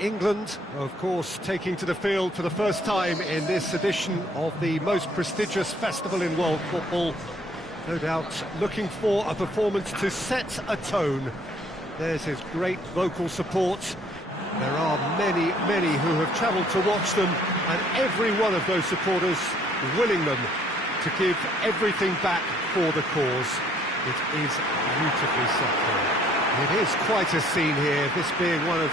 England, of course, taking to the field for the first time in this edition of the most prestigious festival in world football. No doubt looking for a performance to set a tone. There's his great vocal support. There are many, many who have travelled to watch them, and every one of those supporters willing them to give everything back for the cause. It is beautifully set here. It is quite a scene here, this being one of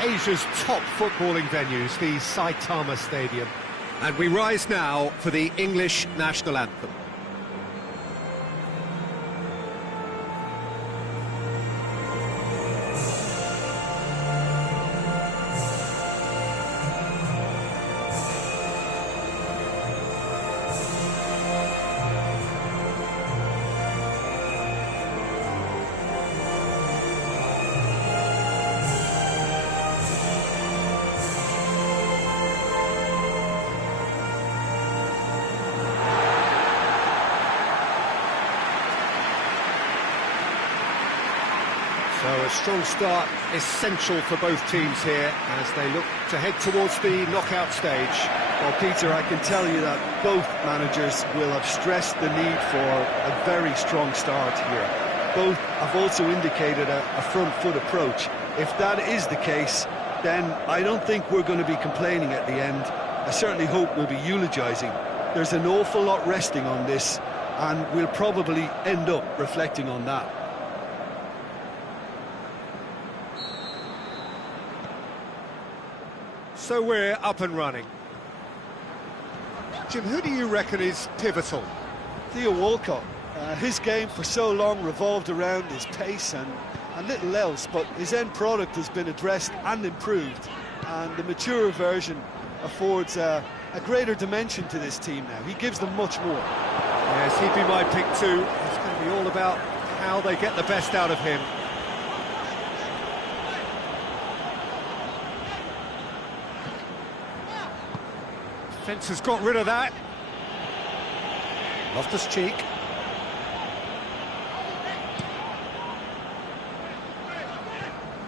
Asia's top footballing venues, the Saitama Stadium. And we rise now for the English national anthem. So a strong start essential for both teams here as they look to head towards the knockout stage. Well, Peter, I can tell you that both managers will have stressed the need for a very strong start here. Both have also indicated a front foot approach. If that is the case, then I don't think we're going to be complaining at the end. I certainly hope we'll be eulogising. There's an awful lot resting on this, and we'll probably end up reflecting on that. So we're up and running. Jim, who do you reckon is pivotal? Theo Walcott. His game for so long revolved around his pace and little else, but his end product has been addressed and improved, and the mature version affords a greater dimension to this team now. He gives them much more. Yes, he'd be my pick too. It's going to be all about how they get the best out of him. Fence has got rid of that. Loftus-Cheek.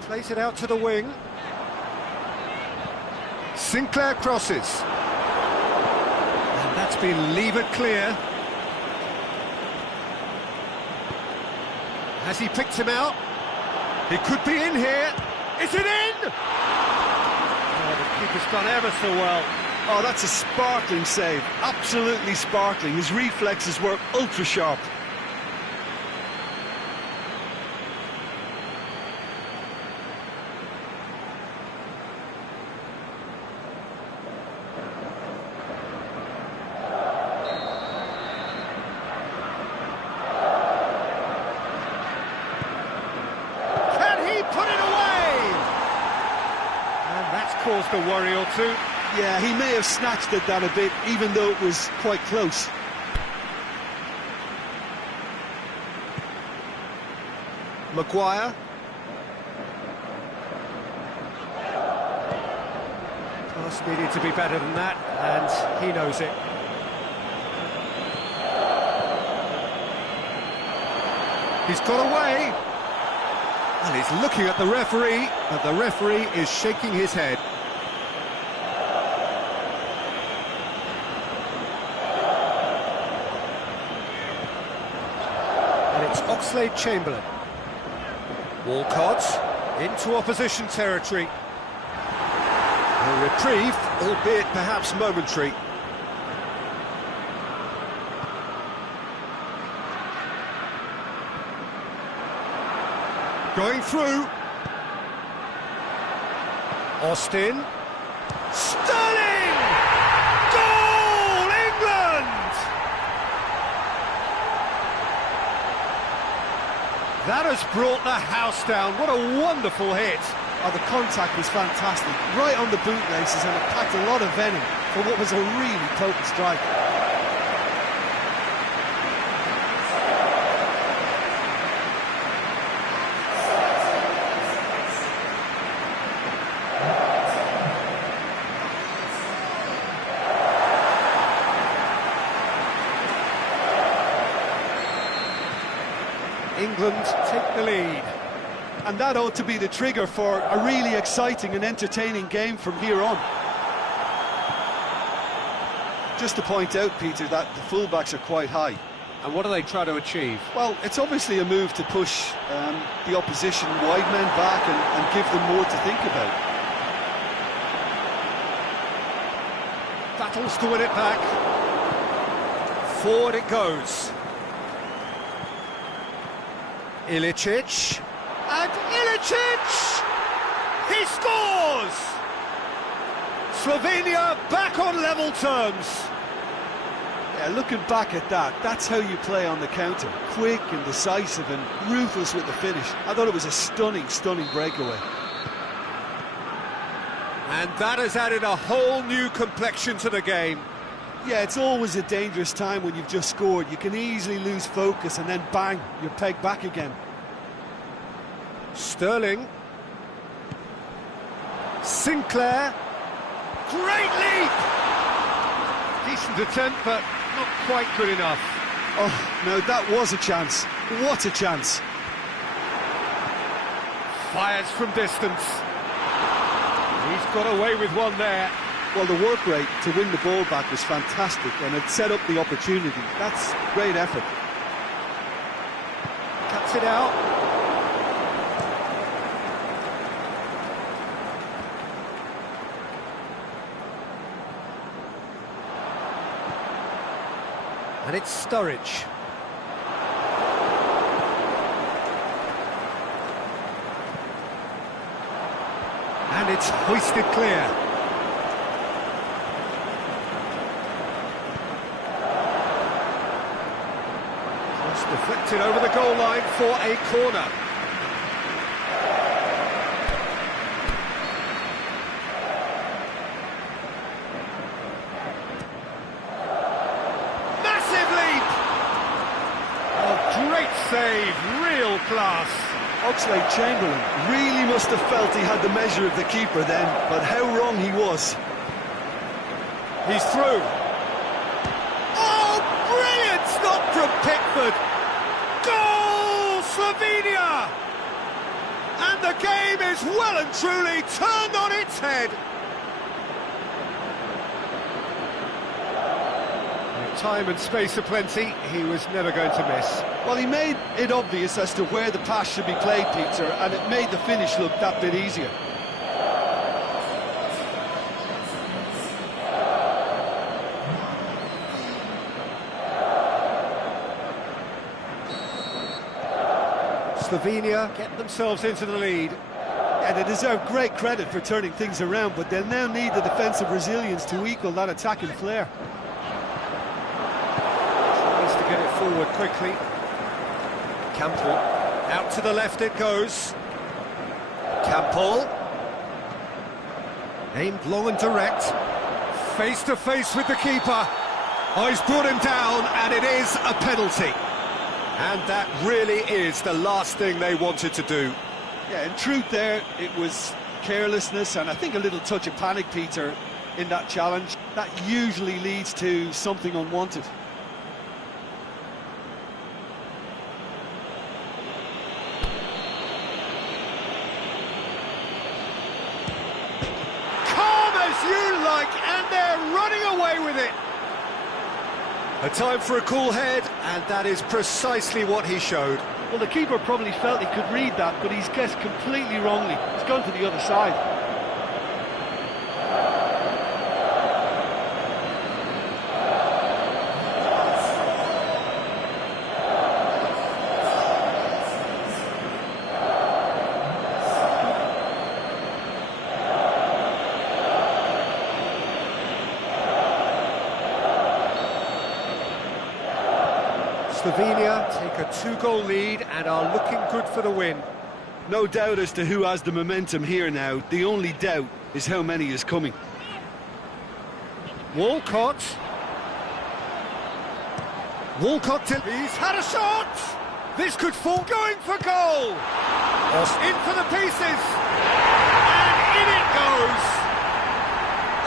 Plays it out to the wing. Sinclair crosses. And that's been levered clear. Has he picked him out? He could be in here. Is it in? Oh, the keeper's done ever so well. Oh, that's a sparkling save. Absolutely sparkling. His reflexes were ultra sharp. Can he put it away? And that's caused a worry or two. Yeah, he may have snatched at that a bit, even though it was quite close. Maguire. Pass needed to be better than that, and he knows it. He's got away. And he's looking at the referee, but the referee is shaking his head. Oxlade-Chamberlain. Walcott into opposition territory. A reprieve, albeit perhaps momentary. Going through. Austin. Sterling! Goal, England! That has brought the house down. What a wonderful hit. Oh, the contact was fantastic. Right on the bootlaces, and it packed a lot of venom for what was a really potent strike. England take the lead. And that ought to be the trigger for a really exciting and entertaining game from here on. Just to point out, Peter, that the fullbacks are quite high. And what do they try to achieve? Well, it's obviously a move to push the opposition wide men back and give them more to think about. Battles to win it back. Forward it goes. Ilicic. And Ilicic! He scores! Slovenia back on level terms. Yeah, looking back at that, that's how you play on the counter. Quick and decisive and ruthless with the finish. I thought it was a stunning, stunning breakaway. And that has added a whole new complexion to the game. Yeah, it's always a dangerous time when you've just scored. You can easily lose focus and then bang, you're pegged back again. Sterling. Sinclair. Great leap! Decent attempt, but not quite good enough. Oh, no, that was a chance. What a chance. Fires from distance. He's got away with one there. Well, the work rate to win the ball back was fantastic, and it set up the opportunity. That's great effort. Cuts it out. And it's Sturridge. And it's hoisted clear. Just deflected over the goal line for a corner. Save, real class. Oxlade-Chamberlain really must have felt he had the measure of the keeper then, but how wrong he was. He's through. Oh, brilliant stop from Pickford. Goal, Slovenia! And the game is well and truly turned on its head. Time and space aplenty, he was never going to miss. Well, he made it obvious as to where the pass should be played, Peter, and it made the finish look that bit easier. Slovenia get themselves into the lead. And they deserve great credit for turning things around, but they'll now need the defensive resilience to equal that attacking flair. Get it forward quickly. Campbell, out to the left it goes. Campbell, aimed long and direct, face to face with the keeper. Oh, he's brought him down, and it is a penalty. And that really is the last thing they wanted to do. Yeah, in truth there, it was carelessness and I think a little touch of panic, Peter, in that challenge. That usually leads to something unwanted. And they're running away with it. A time for a cool head, and that is precisely what he showed. Well, the keeper probably felt he could read that, but he's guessed completely wrongly. He's gone to the other side. Slovenia take a 2-goal lead and are looking good for the win. No doubt as to who has the momentum here now. The only doubt is how many is coming. Walcott. He's had a shot! This could fall, going for goal! In for the pieces! And in it goes!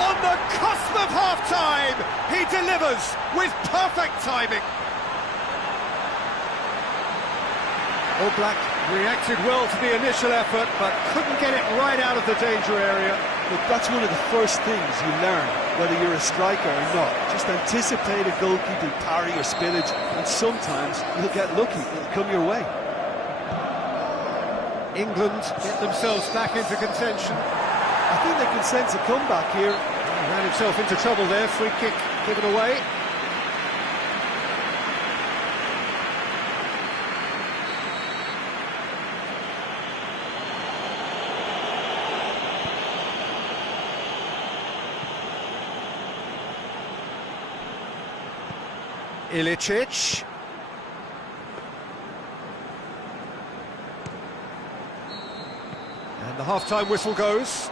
On the cusp of half-time, he delivers with perfect timing. All Black Reacted well to the initial effort, but couldn't get it right out of the danger area. Look, that's one of the first things you learn, whether you're a striker or not. Just anticipate a goalkeeping parry or spillage, and sometimes you'll get lucky, it'll come your way. England get themselves back into contention. I think they can sense a comeback here. He ran himself into trouble there, free kick given away. Ilicic. And the half-time whistle goes.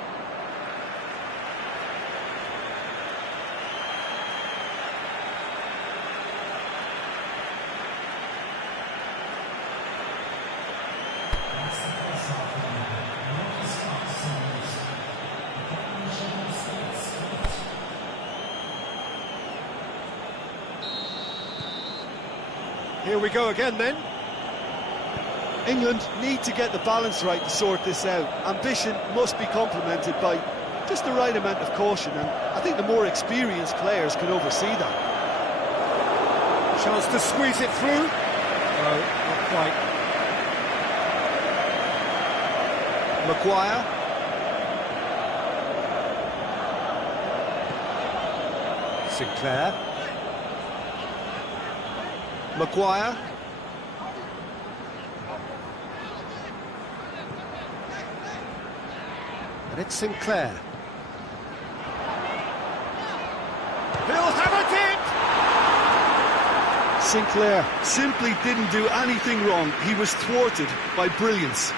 Here we go again then. England need to get the balance right to sort this out. Ambition must be complemented by just the right amount of caution, and I think the more experienced players can oversee that. Chance to squeeze it through. No, not quite. Maguire. Sinclair. Maguire. And it's Sinclair. He'll have it! Sinclair simply didn't do anything wrong. He was thwarted by brilliance.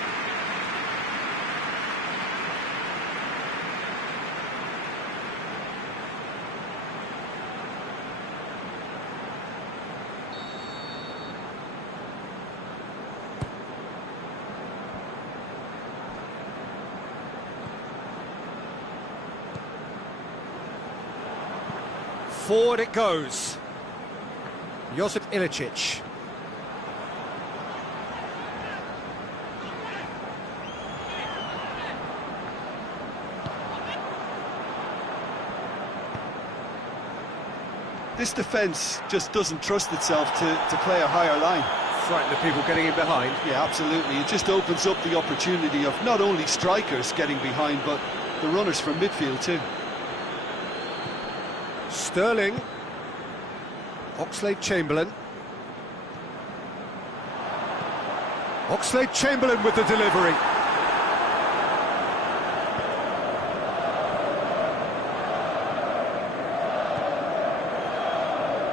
Forward it goes. Josip Ilicic. This defence just doesn't trust itself to play a higher line. Frightened of people getting in behind. Yeah, absolutely. It just opens up the opportunity of not only strikers getting behind, but the runners from midfield too. Sterling. Oxlade-Chamberlain. Oxlade-Chamberlain with the delivery.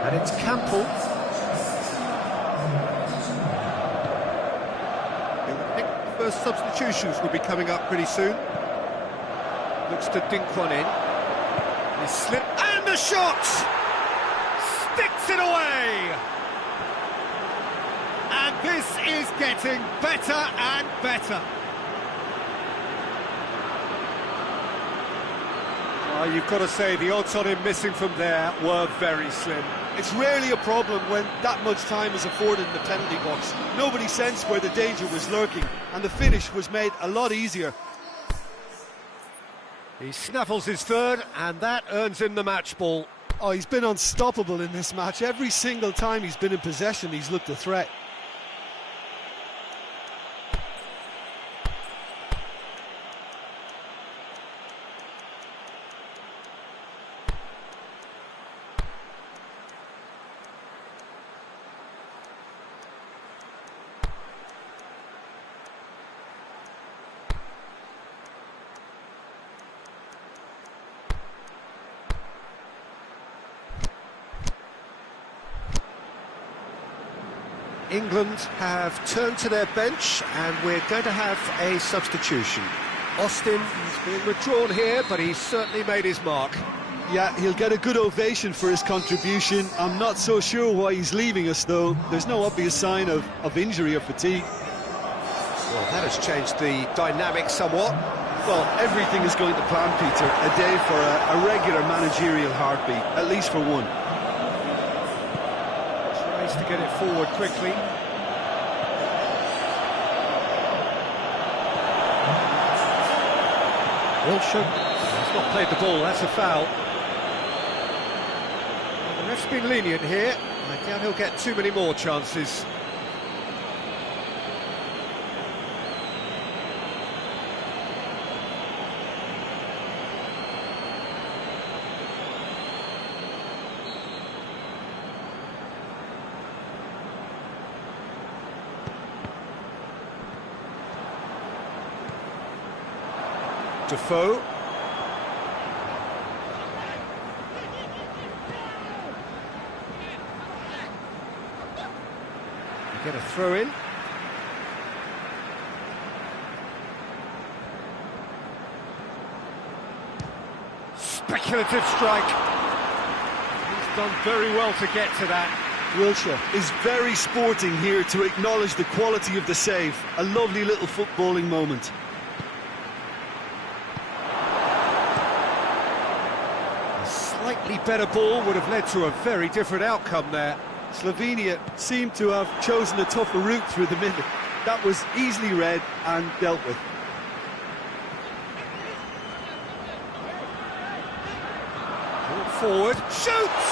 And it's Campbell. I think the first substitutions will be coming up pretty soon. Looks to dink one in. He slipped, and the shot! Sticks it away! And this is getting better and better. Well, you've got to say the odds on him missing from there were very slim. It's rarely a problem when that much time is afforded in the penalty box. Nobody sensed where the danger was lurking, and the finish was made a lot easier. He snaffles his third, and that earns him the match ball. Oh, he's been unstoppable in this match. Every single time he's been in possession, he's looked a threat. England have turned to their bench, and we're going to have a substitution. Austin is being withdrawn here, but he's certainly made his mark. Yeah, he'll get a good ovation for his contribution. I'm not so sure why he's leaving us, though. There's no obvious sign of injury or fatigue. Well, that has changed the dynamic somewhat. Well, everything is going to plan, Peter. A day for a regular managerial heartbeat, at least for one. Tries to get it forward quickly. Wilshere has not played the ball, that's a foul. Well, the ref's been lenient here. I doubt he'll get too many more chances. Defoe. Get a throw in. Speculative strike. He's done very well to get to that. Wilshere is very sporting here to acknowledge the quality of the save. A lovely little footballing moment. Slightly better ball would have led to a very different outcome there. Slovenia seemed to have chosen a tougher route through the middle. That was easily read and dealt with. Forward, shoots!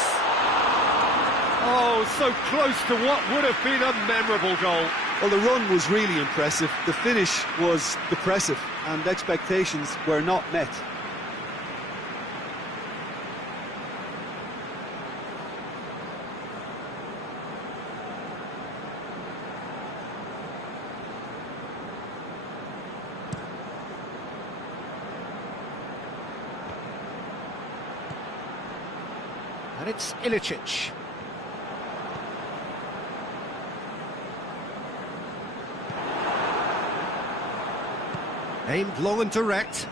Oh, so close to what would have been a memorable goal. Well, the run was really impressive. The finish was depressive, and expectations were not met. And it's Ilicic. Aimed long and direct.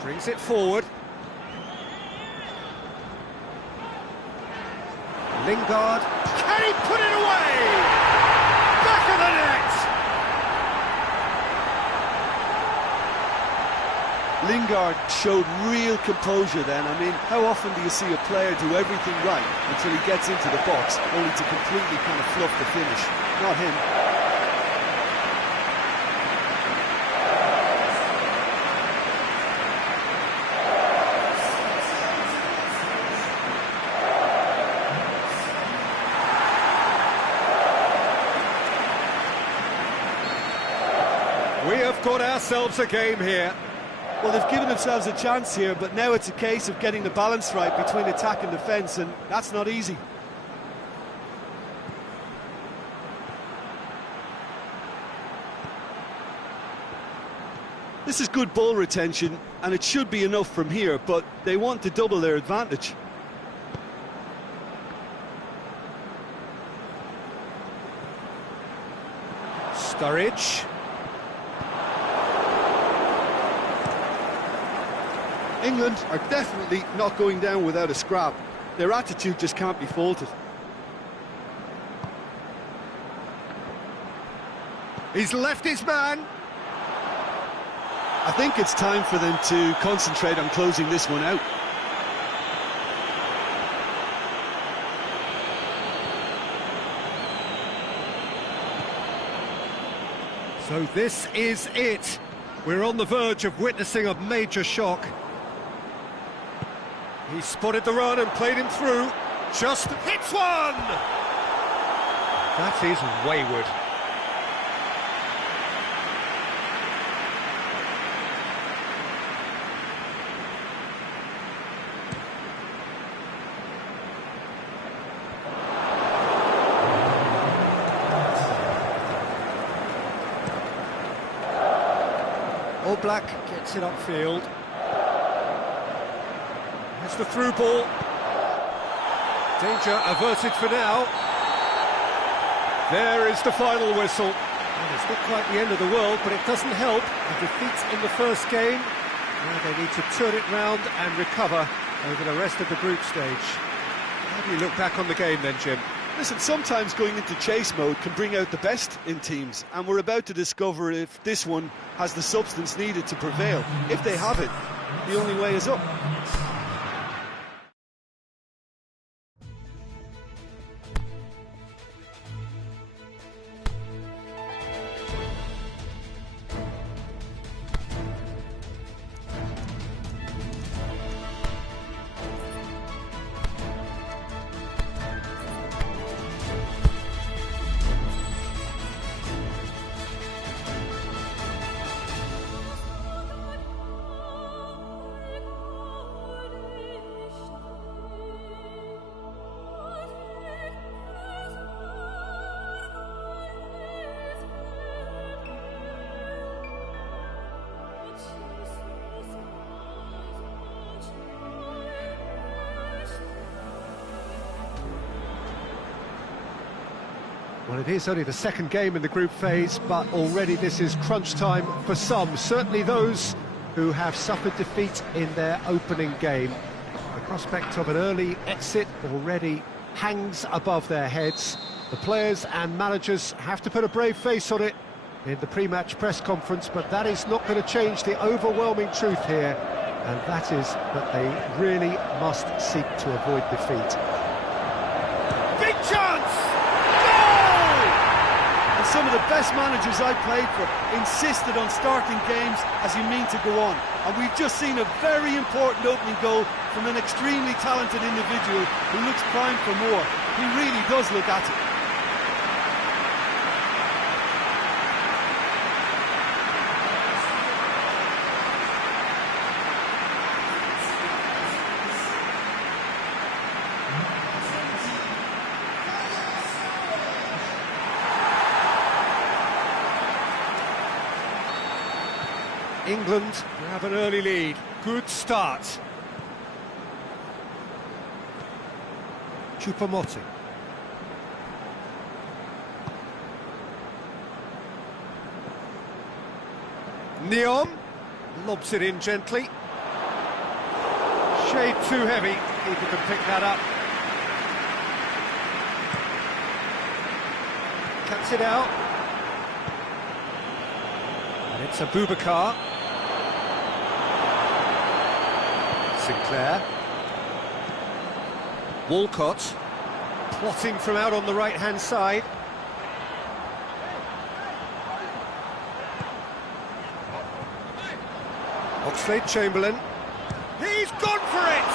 Brings it forward. Lingard. Can he put it away? Back of the net! Lingard showed real composure then. I mean, how often do you see a player do everything right until he gets into the box, only to completely kind of fluff the finish? Not him. We have got ourselves a game here. Well, they've given themselves a chance here, but now it's a case of getting the balance right between attack and defence, and that's not easy. This is good ball retention, and it should be enough from here, but they want to double their advantage. Sturridge. England are definitely not going down without a scrap. Their attitude just can't be faulted. He's left his man. I think it's time for them to concentrate on closing this one out. So this is it. We're on the verge of witnessing a major shock. He spotted the run and played him through. Just hits one! That is wayward. Black gets it upfield. It's the through ball. Danger averted for now. There is the final whistle. And it's not quite the end of the world, but it doesn't help. A defeat in the first game. Now they need to turn it round and recover over the rest of the group stage. How do you look back on the game then, Jim? Listen, sometimes going into chase mode can bring out the best in teams, and we're about to discover if this one has the substance needed to prevail. If they have it, the only way is up. Well, it is only the second game in the group phase, but already this is crunch time for some, certainly those who have suffered defeat in their opening game. The prospect of an early exit already hangs above their heads. The players and managers have to put a brave face on it in the pre-match press conference, but that is not going to change the overwhelming truth here, and that is that they really must seek to avoid defeat. Big chance! Goal! And some of the best managers I played for insisted on starting games as you mean to go on. And we've just seen a very important opening goal from an extremely talented individual who looks primed for more. He really does look at it. England have an early lead. Good start. Choupo-Moting. Neom lobs it in gently. Shade too heavy. Keeper can pick that up. Cuts it out. And it's Abubakar. Sinclair. Walcott plotting from out on the right-hand side. Oxlade-Chamberlain. He's gone for it!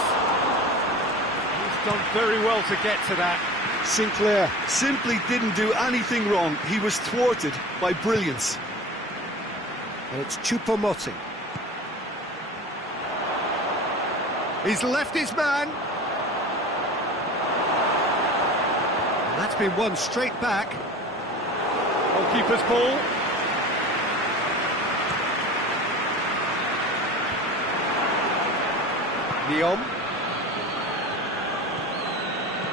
He's done very well to get to that. Sinclair simply didn't do anything wrong. He was thwarted by brilliance. And it's Choupo-Moting. He's left his man. And that's been won straight back. Goalkeeper's ball. Neom.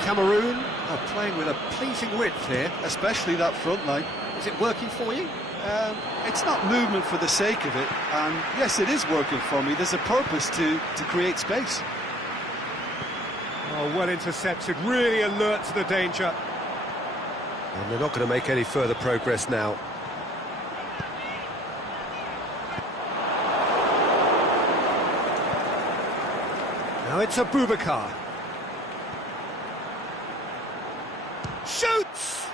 Cameroon are playing with a pleasing width here. Especially that front line. Is it working for you? It's not movement for the sake of it, and yes, it is working for me. There's a purpose to create space. Oh, well intercepted, really alert to the danger. And they're not going to make any further progress now. Now it's Abubakar. Shoots!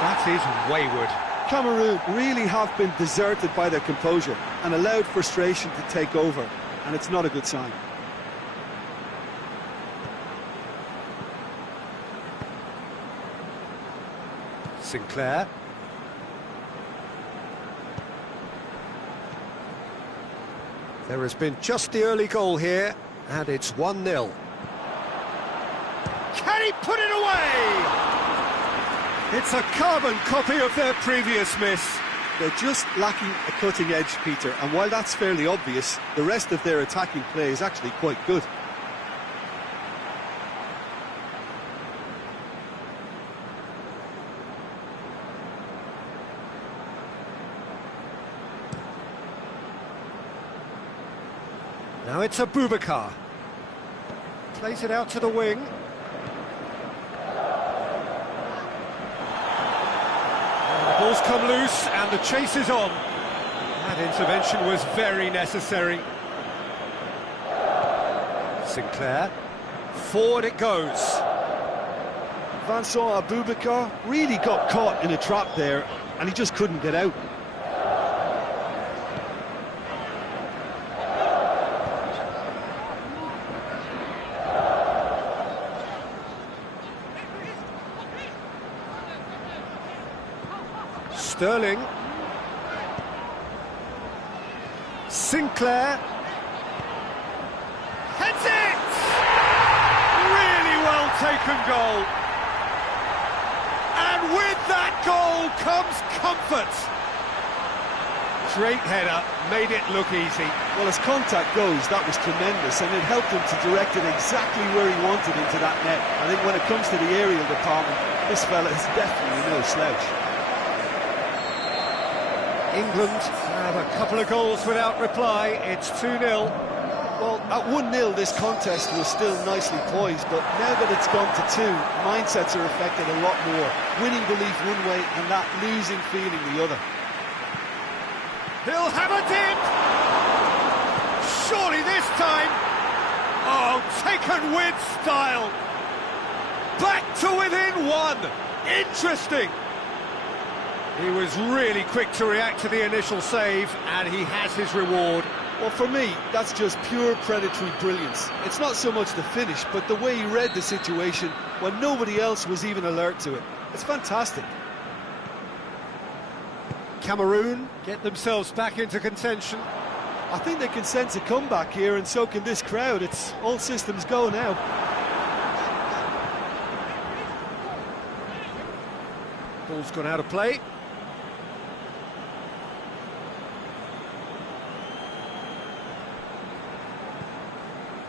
That is wayward. Cameroon really have been deserted by their composure and allowed frustration to take over, and it's not a good sign. Sinclair. There has been just the early goal here, and it's 1-0. Can he put it away? It's a carbon copy of their previous miss. They're just lacking a cutting edge, Peter, and while that's fairly obvious, the rest of their attacking play is actually quite good. Now it's Abubakar. Plays it out to the wing. The ball's come loose and the chase is on. That intervention was very necessary. Sinclair. Forward it goes. Vincent Abubakar really got caught in a trap there, and he just couldn't get out. Sterling. Sinclair. Heads it! Really well taken goal. And with that goal comes comfort. straight header, made it look easy. Well, as contact goes, that was tremendous, and it helped him to direct it exactly where he wanted into that net. I think when it comes to the aerial department, this fella is definitely no slouch. England have a couple of goals without reply. It's 2-0. Well, at 1-0, this contest was still nicely poised, but now that it's gone to 2, mindsets are affected a lot more. Winning belief one way and that losing feeling the other. He'll have it in! Surely this time! Oh, taken with style! Back to within 1! Interesting! He was really quick to react to the initial save, and he has his reward. Well, for me, that's just pure predatory brilliance. It's not so much the finish, but the way he read the situation when nobody else was even alert to it. It's fantastic. Cameroon get themselves back into contention. I think they can sense a comeback here, and so can this crowd. It's all systems go now. Ball's gone out of play.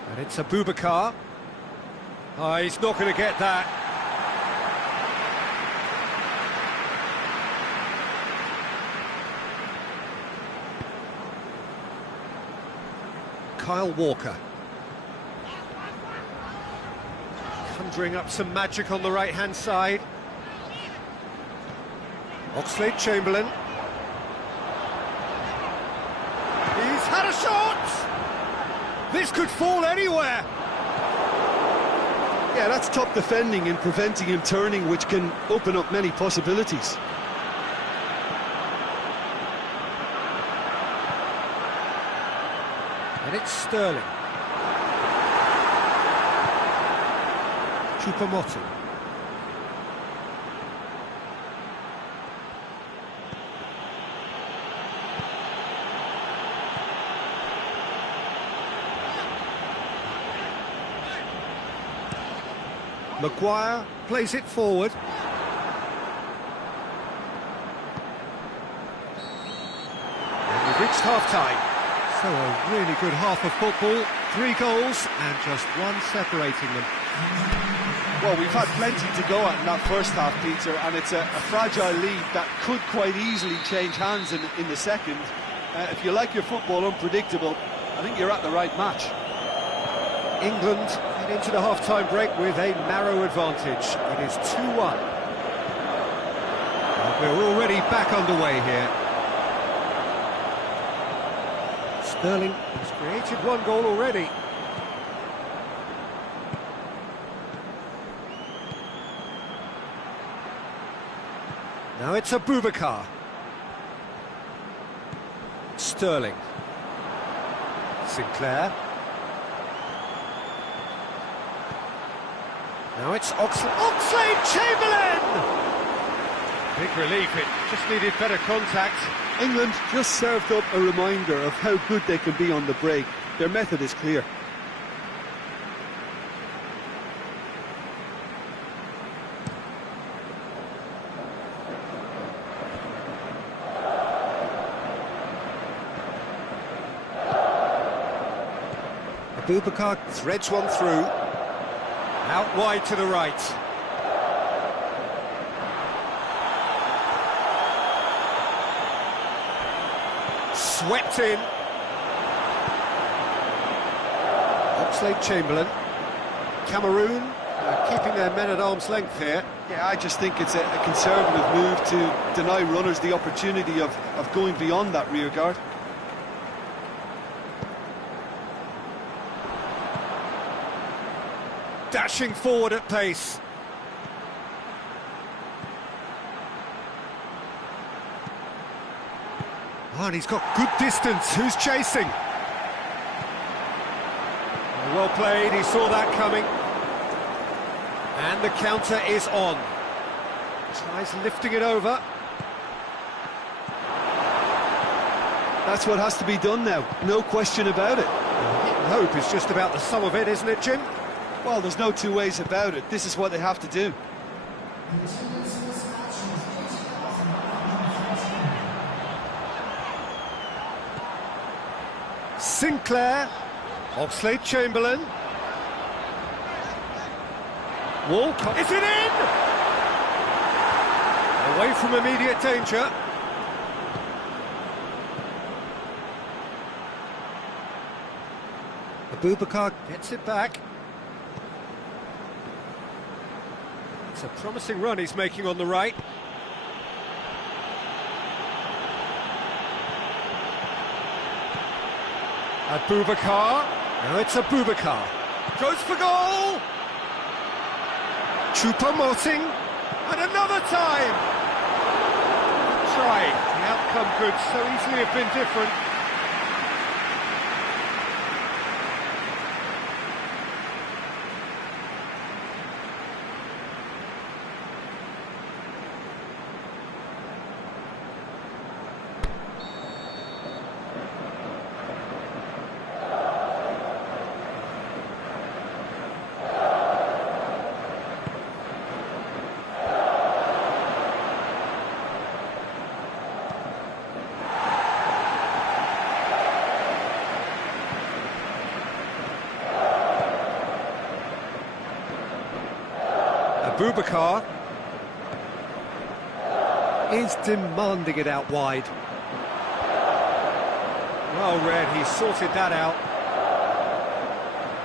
And it's Abubakar. Oh, he's not going to get that. Kyle Walker. Conjuring up some magic on the right-hand side. Oxlade-Chamberlain. He's had a shot! This could fall anywhere! Yeah, that's top defending and preventing him turning, which can open up many possibilities. And it's Sterling. Choupo-Moting. Maguire plays it forward. And we've reached half-time. So a really good half of football. 3 goals and just one separating them. Well, we've had plenty to go at in that first half, Peter, and it's a fragile lead that could quite easily change hands in the second. If you like your football unpredictable, I think you're at the right match. England head into the half-time break with a narrow advantage. It is 2-1. We're already back underway here. Sterling has created 1 goal already. Now it's Abubakar. Sterling. Sinclair. Now it's Oxlade-Chamberlain! Big relief, it just needed better contact. England just served up a reminder of how good they can be on the break. Their method is clear. Abubakar threads one through. Out wide to the right. Swept in. Oxlade-Chamberlain. Cameroon keeping their men at arm's length here. Yeah, I just think it's a conservative move to deny runners the opportunity of going beyond that rear guard. Dashing forward at pace. Oh, and he's got good distance. Who's chasing? Well played, he saw that coming. And the counter is on. Tries lifting it over. That's what has to be done now, no question about it. Hope is just about the sum of it, isn't it, Jim? Well, there's no two ways about it. This is what they have to do. Sinclair, Oxlade-Chamberlain. Walcott, is it in? Away from immediate danger. Abubakar gets it back. It's a promising run he's making on the right. Abubakar. Now it's Abubakar. Goes for goal! Choupo-Moting. And another time! Try. The outcome could so easily have been different. Abubakar is demanding it out wide. Well read, he sorted that out.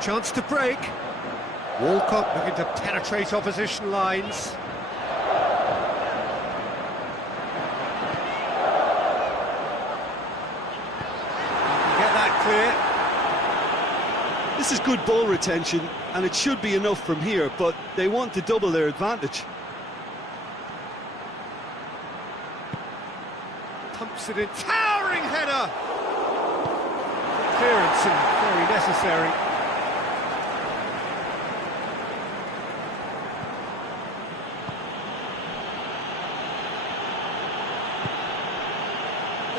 Chance to break. Walcott looking to penetrate opposition lines. Get that clear. This is good ball retention, and it should be enough from here, but they want to double their advantage. Pumps it in, towering header! Clearance and very necessary.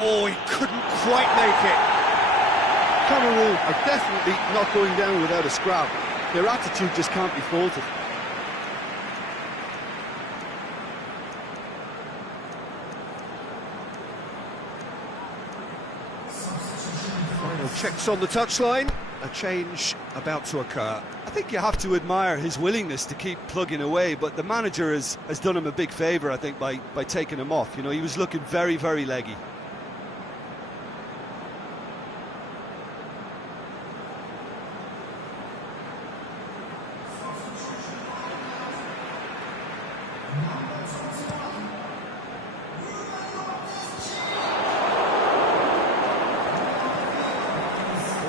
Oh, he couldn't quite make it. Cameroon are definitely not going down without a scrap. Their attitude just can't be faulted. Final checks on the touchline. A change about to occur. I think you have to admire his willingness to keep plugging away, but the manager has done him a big favour, I think, by taking him off. You know, he was looking very, very leggy.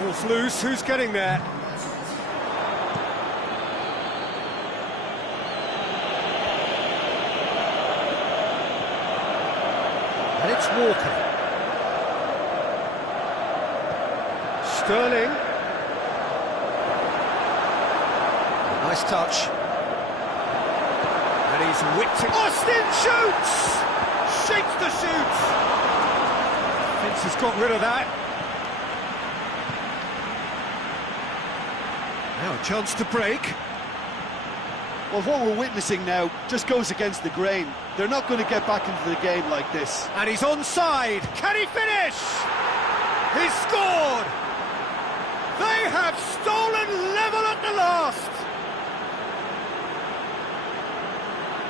Ball's loose, who's getting there? And it's Walker. Sterling. Nice touch. And he's whipped it. Austin shoots! Shakes the shoot! Fence has got rid of that. Now a chance to break. Well, what we're witnessing now just goes against the grain. They're not going to get back into the game like this. And he's onside. Can he finish? He's scored! They have stolen level at the last!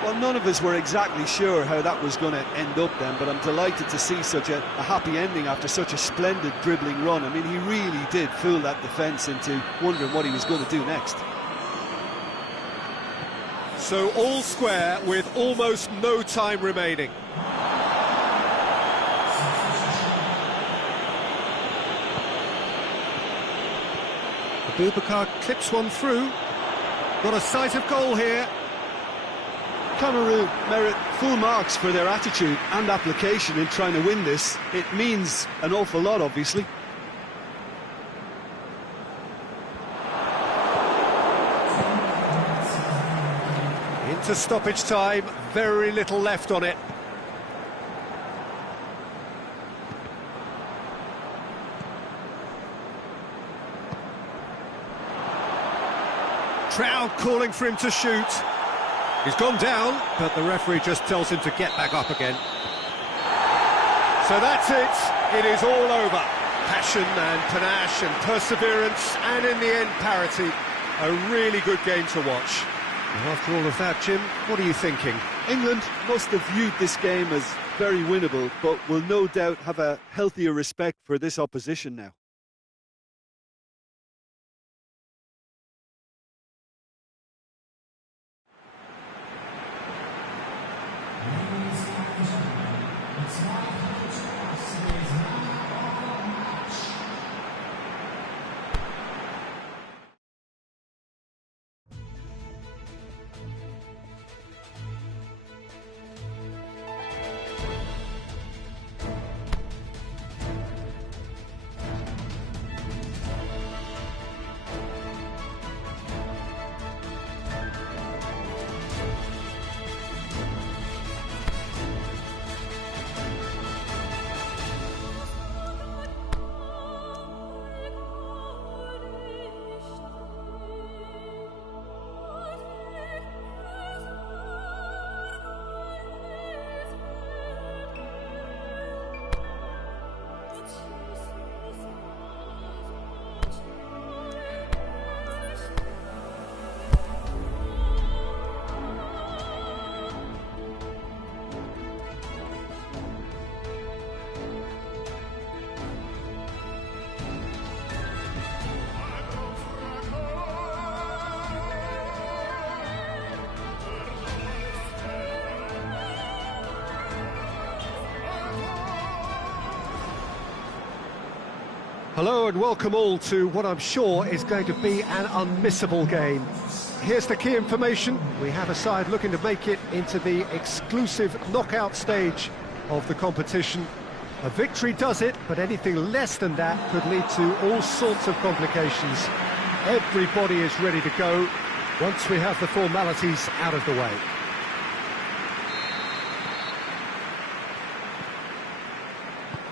Well, none of us were exactly sure how that was going to end up then, but I'm delighted to see such a happy ending after such a splendid dribbling run. I mean, he really did fool that defence into wondering what he was going to do next. So all square with almost no time remaining. Abubakar clips one through. Got a sight of goal here. Cameroon merit full marks for their attitude and application in trying to win this. It means an awful lot, obviously. Into stoppage time, very little left on it. Crowd calling for him to shoot. He's gone down, but the referee just tells him to get back up again. So that's it. It is all over. Passion and panache and perseverance, and in the end, parity. A really good game to watch. And after all of that, Jim, what are you thinking? England must have viewed this game as very winnable, but will no doubt have a healthier respect for this opposition now. Hello and welcome all to what I'm sure is going to be an unmissable game. Here's the key information. We have a side looking to make it into the exclusive knockout stage of the competition. A victory does it, but anything less than that could lead to all sorts of complications. Everybody is ready to go once we have the formalities out of the way.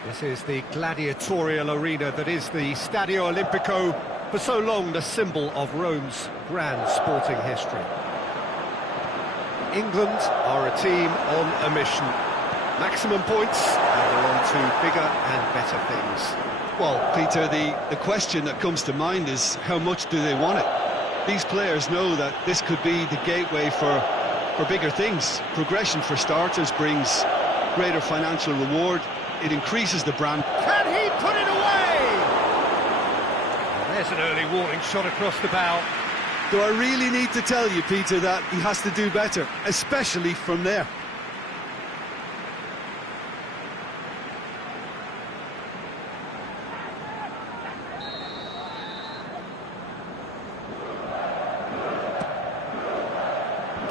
This is the gladiatorial arena that is the Stadio Olimpico, for so long the symbol of Rome's grand sporting history. England are a team on a mission. Maximum points, and they're on to bigger and better things. Well, Peter, the question that comes to mind is how much do they want it? These players know that this could be the gateway for bigger things. Progression, for starters, brings greater financial reward. It increases the brand. Can he put it away? There's an early warning shot across the bow. Do I really need to tell you, Peter, that he has to do better, especially from there?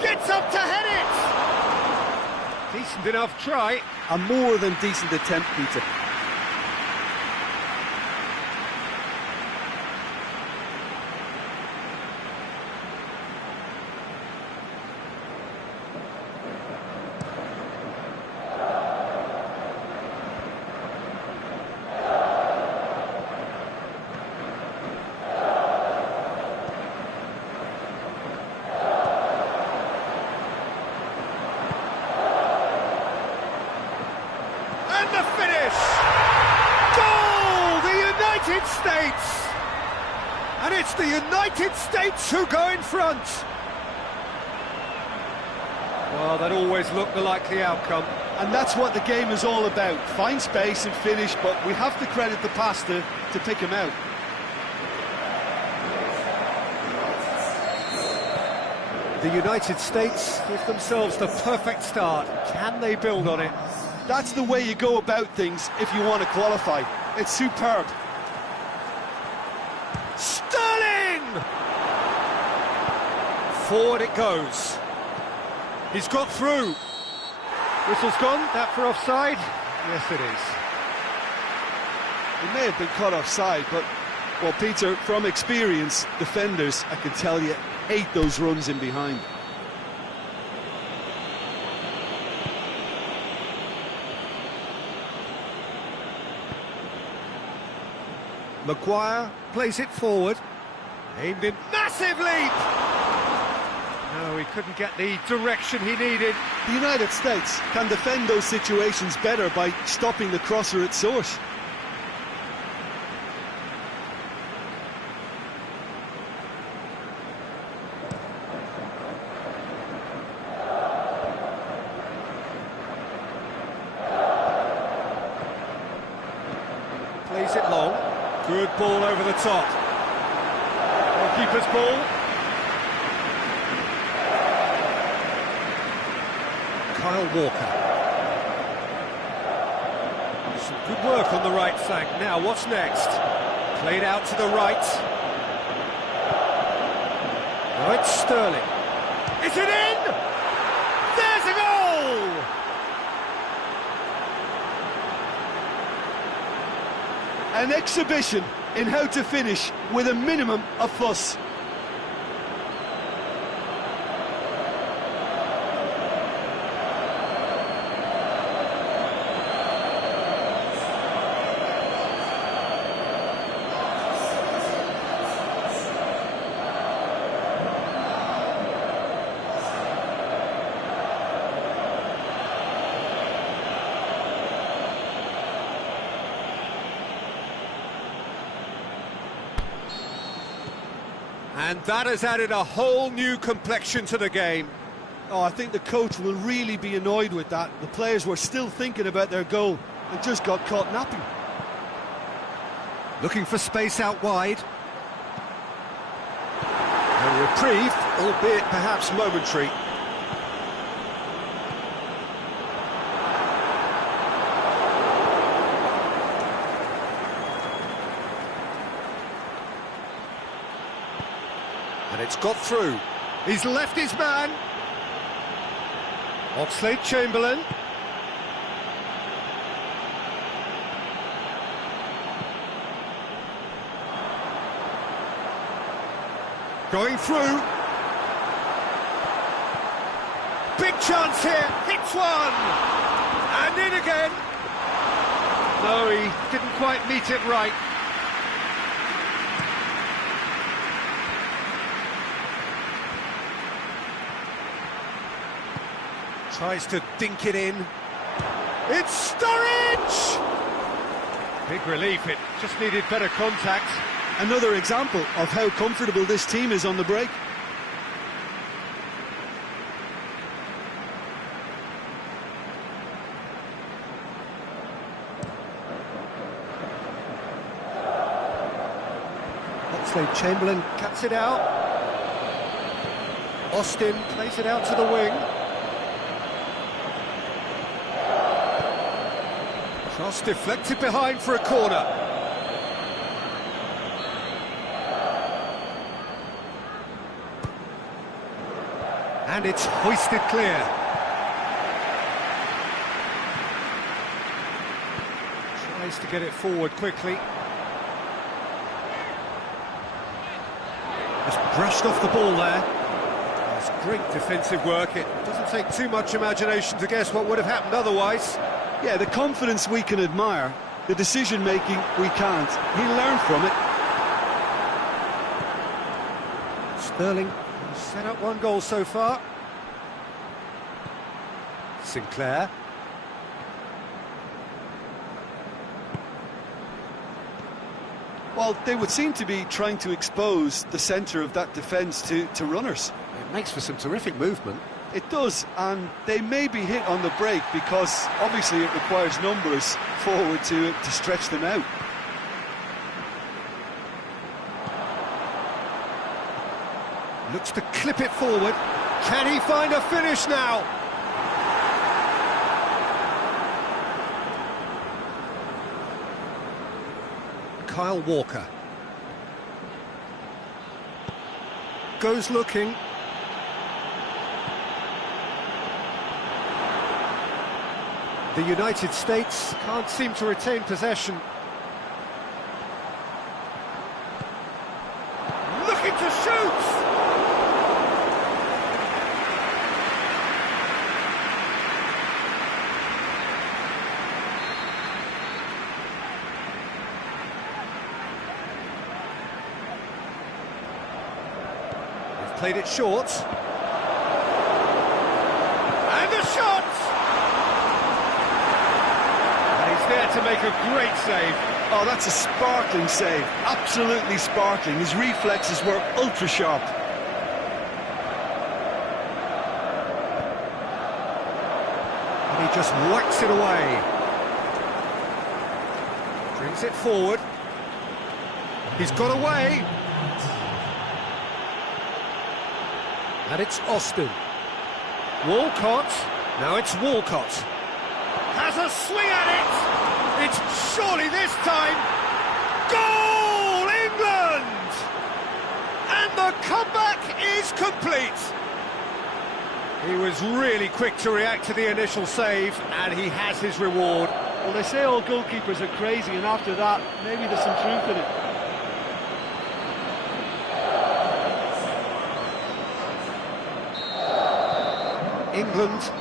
Gets up to head it! Decent enough try. A more than decent attempt, Peter. The finish! Goal! The United States! And it's the United States who go in front! Well, that always looked the likely outcome. And that's what the game is all about. Find space and finish, but we have to credit the pass to pick him out. The United States give themselves the perfect start. Can they build on it? That's the way you go about things if you want to qualify. It's superb. Sterling! Forward it goes. He's got through. Whistle's gone. That for offside? Yes, it is. It may have been cut offside, but, well, Peter, from experience, defenders, I can tell you, hate those runs in behind. Maguire plays it forward. Aimed in. Massive leap! No, he couldn't get the direction he needed. The United States can defend those situations better by stopping the crosser at source. Good ball over the top. Goalkeeper's ball. Kyle Walker. Some good work on the right flank. Now, what's next? Played out to the right. Now it's Sterling. Is it in? There's a goal! An exhibition in how to finish with a minimum of fuss. And that has added a whole new complexion to the game. Oh, I think the coach will really be annoyed with that. The players were still thinking about their goal and just got caught napping. Looking for space out wide. A reprieve, albeit perhaps momentary. And it's got through. He's left his man. Oxlade-Chamberlain. Going through. Big chance here. Hits one. And in again. No, he didn't quite meet it right. Tries to dink it in. It's Sturridge! Big relief, it just needed better contact. Another example of how comfortable this team is on the break. Oxlade-Chamberlain cuts it out. Austin plays it out to the wing. Cross deflected behind for a corner. And it's hoisted clear. Tries to get it forward quickly. Just brushed off the ball there. That's great defensive work. It doesn't take too much imagination to guess what would have happened otherwise. Yeah, the confidence we can admire, the decision-making we can't. He learned from it. Sterling has set up one goal so far. Sinclair. Well, they would seem to be trying to expose the centre of that defence to runners. It makes for some terrific movement. It does, and they may be hit on the break because obviously it requires numbers forward to stretch them out. Looks to clip it forward. Can he find a finish now? Kyle Walker. Goes looking. The United States can't seem to retain possession. Looking to shoot! They've played it short. And a shot! There to make a great save. Oh, that's a sparkling save, absolutely sparkling. His reflexes were ultra sharp. And he just whacks it away. Brings it forward. He's got away. And it's Austin. Walcott. Now it's Walcott. Has a swing at it. It's surely this time. Goal, England! And the comeback is complete. He was really quick to react to the initial save, and he has his reward. Well, they say all goalkeepers are crazy, and after that, maybe there's some truth in it. England.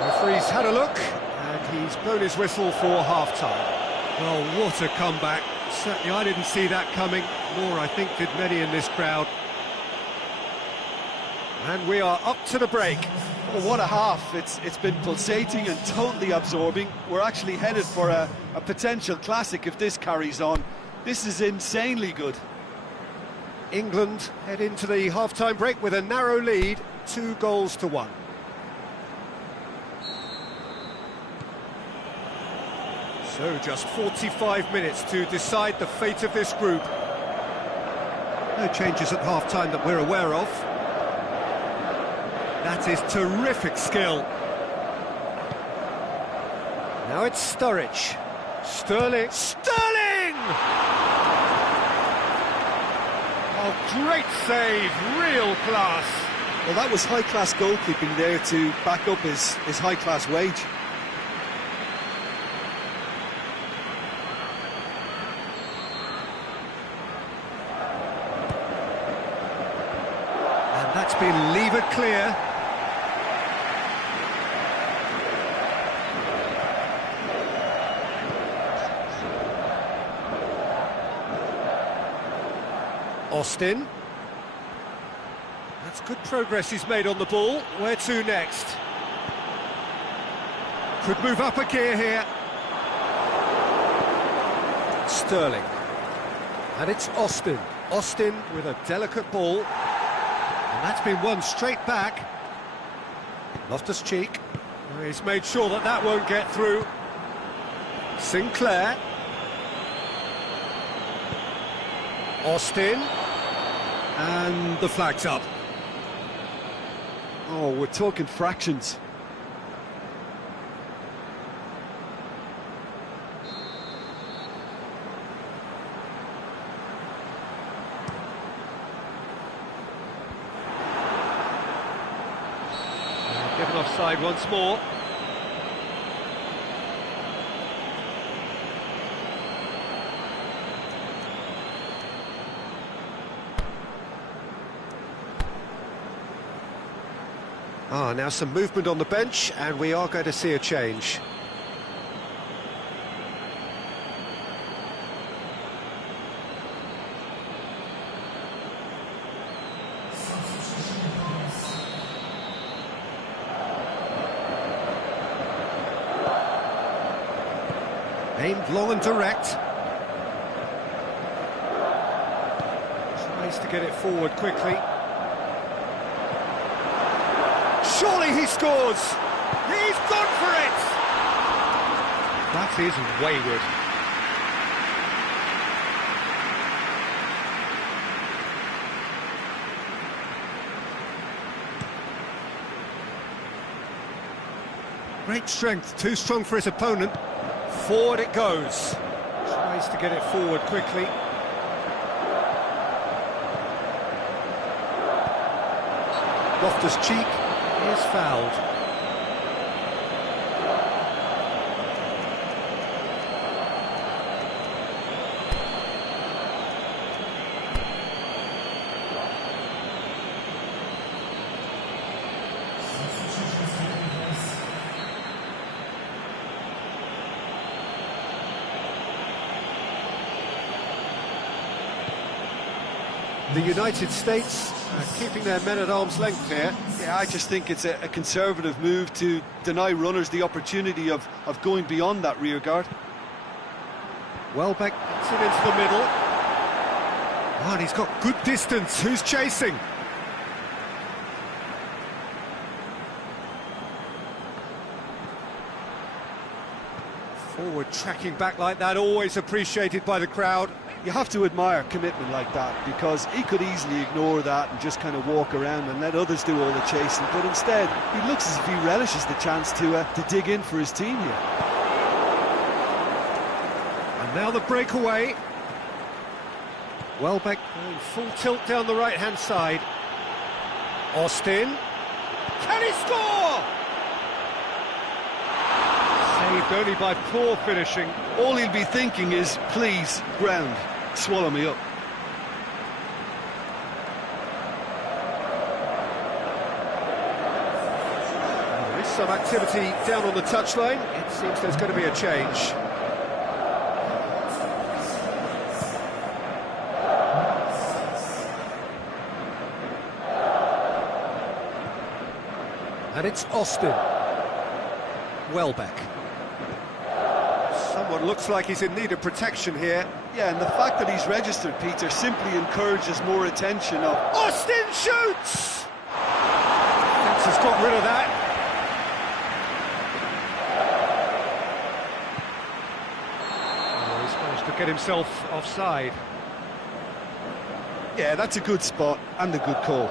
Referee's had a look, and he's blown his whistle for half-time. Well, what a comeback. Certainly I didn't see that coming, nor I think did many in this crowd. And we are up to the break. Well, what a half. It's been pulsating and totally absorbing. We're actually headed for a potential classic if this carries on. This is insanely good. England head into the half-time break with a narrow lead, 2-1. So just 45 minutes to decide the fate of this group. No changes at half-time that we're aware of. That is terrific skill. Now it's Sturridge. Sterling! Oh, great save, real class. Well, that was high-class goalkeeping there to back up his high-class wage. And that's been levered clear. Austin. That's good progress he's made on the ball. Where to next? Could move up a gear here. Sterling. And it's Austin. Austin with a delicate ball. And that's been won straight back. Loftus-Cheek. He's made sure that that won't get through. Sinclair. Austin. And the flag's up. Oh, we're talking fractions. Given offside once more. Now some movement on the bench, and we are going to see a change. Aimed long and direct. Tries to get it forward quickly. Surely he scores! He's gone for it! That is wayward. Great strength, too strong for his opponent. Forward it goes. Tries to get it forward quickly. Loftus-Cheek is fouled. The United States keeping their men at arm's length here. Yeah, I just think it's a conservative move to deny runners the opportunity of going beyond that rear guard. Welbeck gets it into the middle. Oh, and he's got good distance. Who's chasing? Forward tracking back like that, always appreciated by the crowd. You have to admire commitment like that, because he could easily ignore that and just kind of walk around and let others do all the chasing, but instead he looks as if he relishes the chance to dig in for his team here. And now the breakaway. Welbeck going full tilt down the right-hand side. Austin. Can he score? Saved only by poor finishing. All he'll be thinking is, please, ground, swallow me up. There is some activity down on the touchline. It seems there's going to be a change. And it's Austin. Welbeck. Someone looks like he's in need of protection here. Yeah, and the fact that he's registered, Peter, simply encourages more attention of... Austin shoots! Defence has got rid of that. Oh, he's managed to get himself offside. Yeah, that's a good spot and a good call.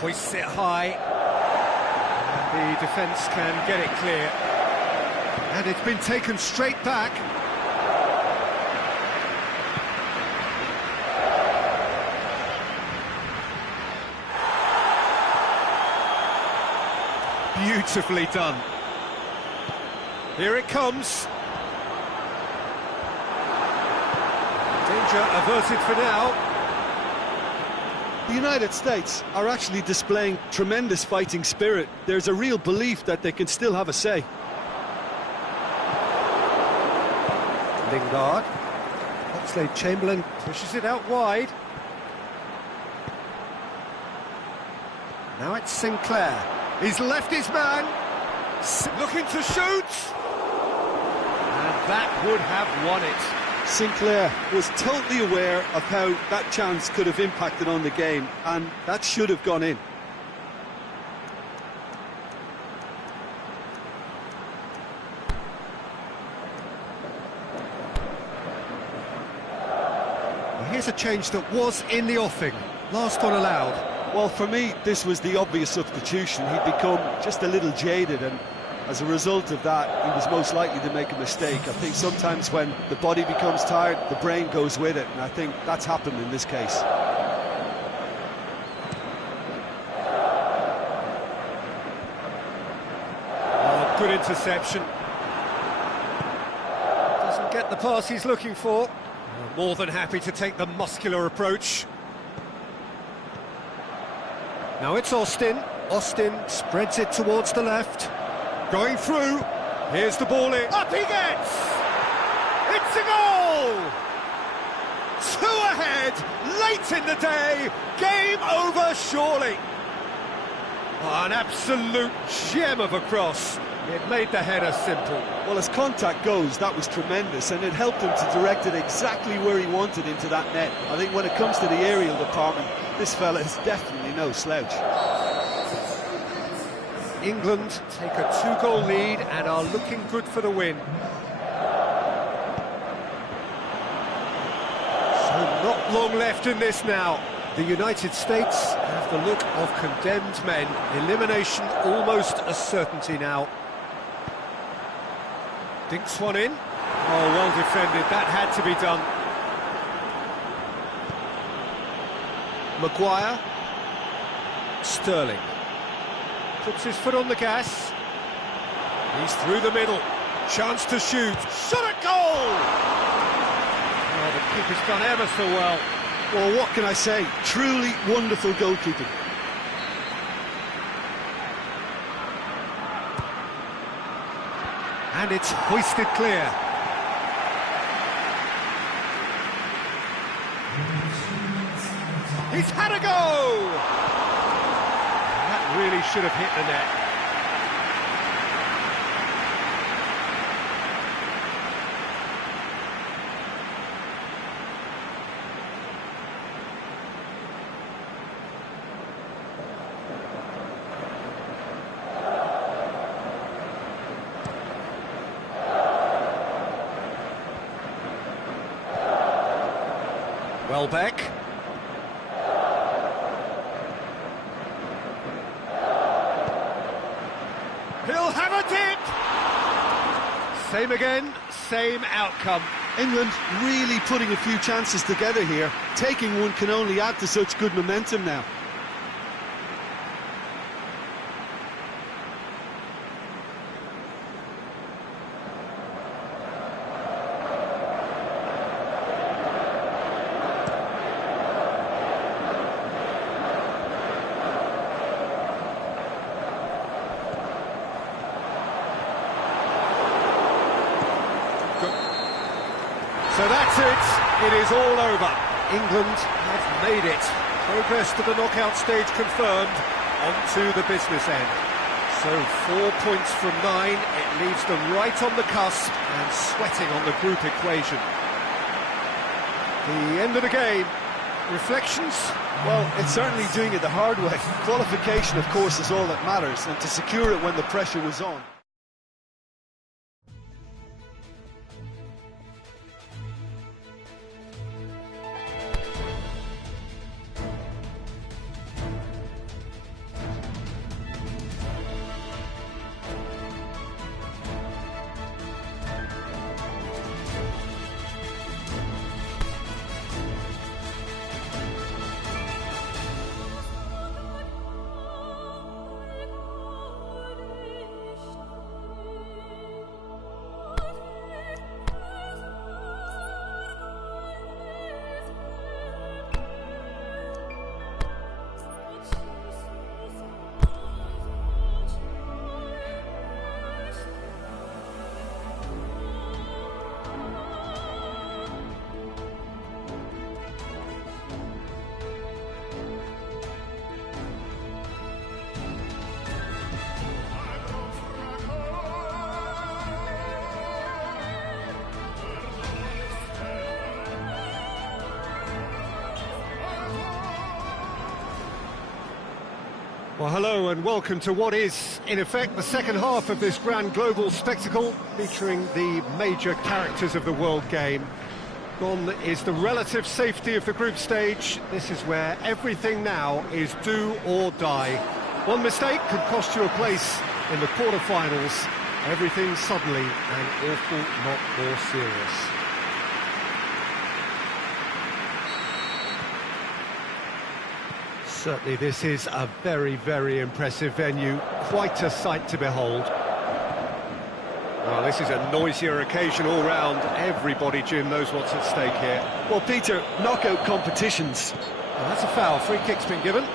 Hoists it high, and the defence can get it clear. And it's been taken straight back. Beautifully done. Here it comes. Danger averted for now. The United States are actually displaying tremendous fighting spirit. There's a real belief that they can still have a say. Lingard. Oxlade-Chamberlain pushes it out wide. Now it's Sinclair. He's left his man. Looking to shoot. And that would have won it. Sinclair was totally aware of how that chance could have impacted on the game, and that should have gone in. Well, here's a change that was in the offing. Last one allowed. Well, for me, this was the obvious substitution. He'd become just a little jaded, and as a result of that, he was most likely to make a mistake. I think sometimes when the body becomes tired, the brain goes with it, and I think that's happened in this case. Oh, good interception. Doesn't get the pass he's looking for. More than happy to take the muscular approach. Now it's Austin. Austin spreads it towards the left. Going through, here's the ball in. Up he gets! It's a goal! 2 ahead, late in the day, game over surely. Oh, an absolute gem of a cross. It made the header simple. Well, as contact goes, that was tremendous, and it helped him to direct it exactly where he wanted into that net. I think when it comes to the aerial department, this fella is definitely no slouch. England take a 2-goal lead and are looking good for the win. So not long left in this now. The United States have the look of condemned men. Elimination almost a certainty now. Dinks one in. Oh, well defended. That had to be done. Maguire. Sterling. Puts his foot on the gas. He's through the middle. Chance to shoot. Shot at goal! Oh, the keeper's done ever so well. Well, what can I say? Truly wonderful goalkeeping. And it's hoisted clear. He's had a go! That really should have hit the net. Welbeck. He'll have a dip! Same again, same outcome. England really putting a few chances together here. Taking one can only add to such good momentum now. So that's it. It is all over. England have made it. Progress to the knockout stage confirmed. On to the business end. So 4 points from 9. It leaves them right on the cusp and sweating on the group equation. The end of the game. Reflections? Well, it's certainly doing it the hard way. Qualification, of course, is all that matters, and to secure it when the pressure was on. Well, hello and welcome to what is, in effect, the second half of this grand global spectacle, featuring the major characters of the world game. Gone is the relative safety of the group stage. This is where everything now is do or die. One mistake could cost you a place in the quarter-finals. Everything suddenly an awful lot more serious. Certainly this is a very, very impressive venue. Quite a sight to behold. Well, this is a noisier occasion all round. Everybody, Jim, knows what's at stake here. Well, Peter, knockout competitions. Well, that's a foul. Free kick's been given.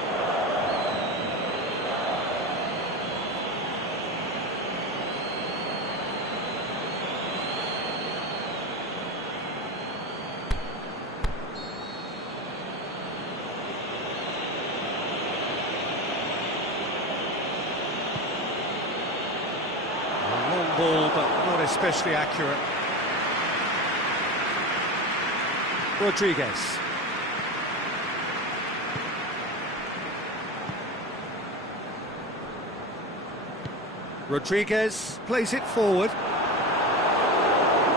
Ball, but not especially accurate. Rodriguez. Rodriguez plays it forward.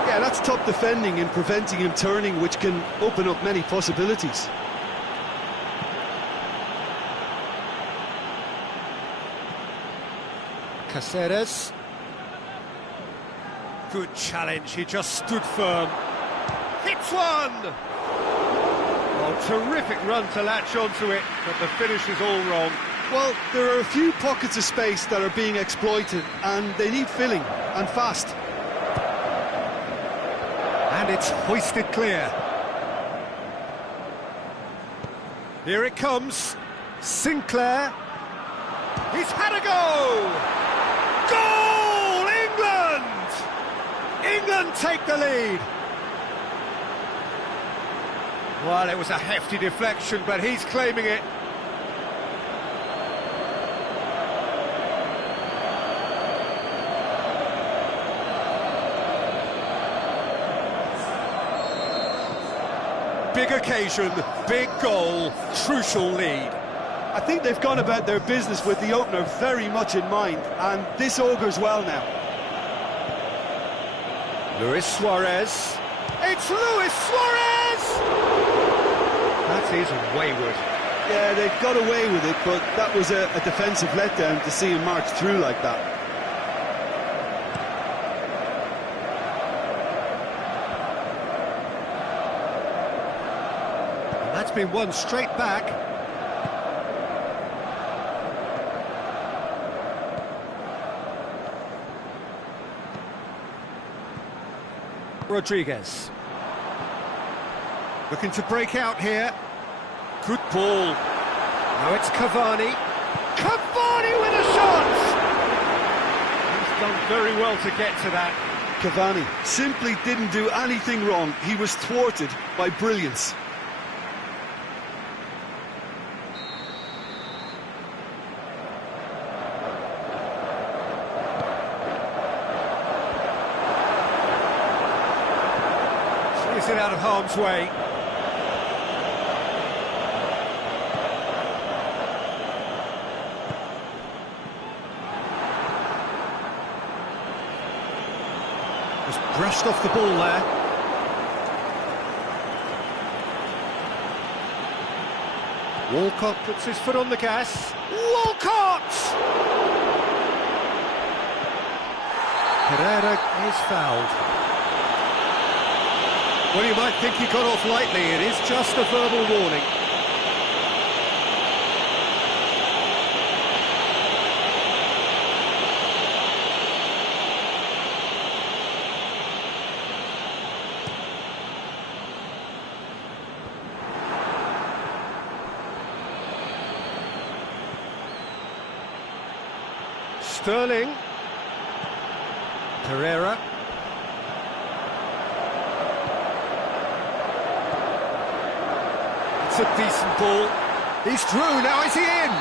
Yeah, that's top defending and preventing him turning, which can open up many possibilities. Caceres. Good challenge, he just stood firm. Hits one! Well, terrific run to latch onto it, but the finish is all wrong. Well, there are a few pockets of space that are being exploited, and they need filling, and fast. And it's hoisted clear. Here it comes. Sinclair. He's had a go! Goal! England! England take the lead. Well, it was a hefty deflection, but he's claiming it. Big occasion, big goal, crucial lead. I think they've gone about their business with the opener very much in mind, and this augurs well now. Luis Suarez. It's Luis Suarez! is wayward. Yeah, they got away with it, but that was a defensive letdown to see him march through like that. And that's been won straight back. Rodriguez. Looking to break out here. Good ball. Now it's Cavani. Cavani with a shot! He's done very well to get to that. Cavani simply didn't do anything wrong. He was thwarted by brilliance. Is it out of harm's way? Just brushed off the ball there. Walcott puts his foot on the gas. Walcott! Pereira is fouled. Well, you might think he got off lightly. It is just a verbal warning. Sterling. Pereira. It's a decent ball. He's through, now is he in?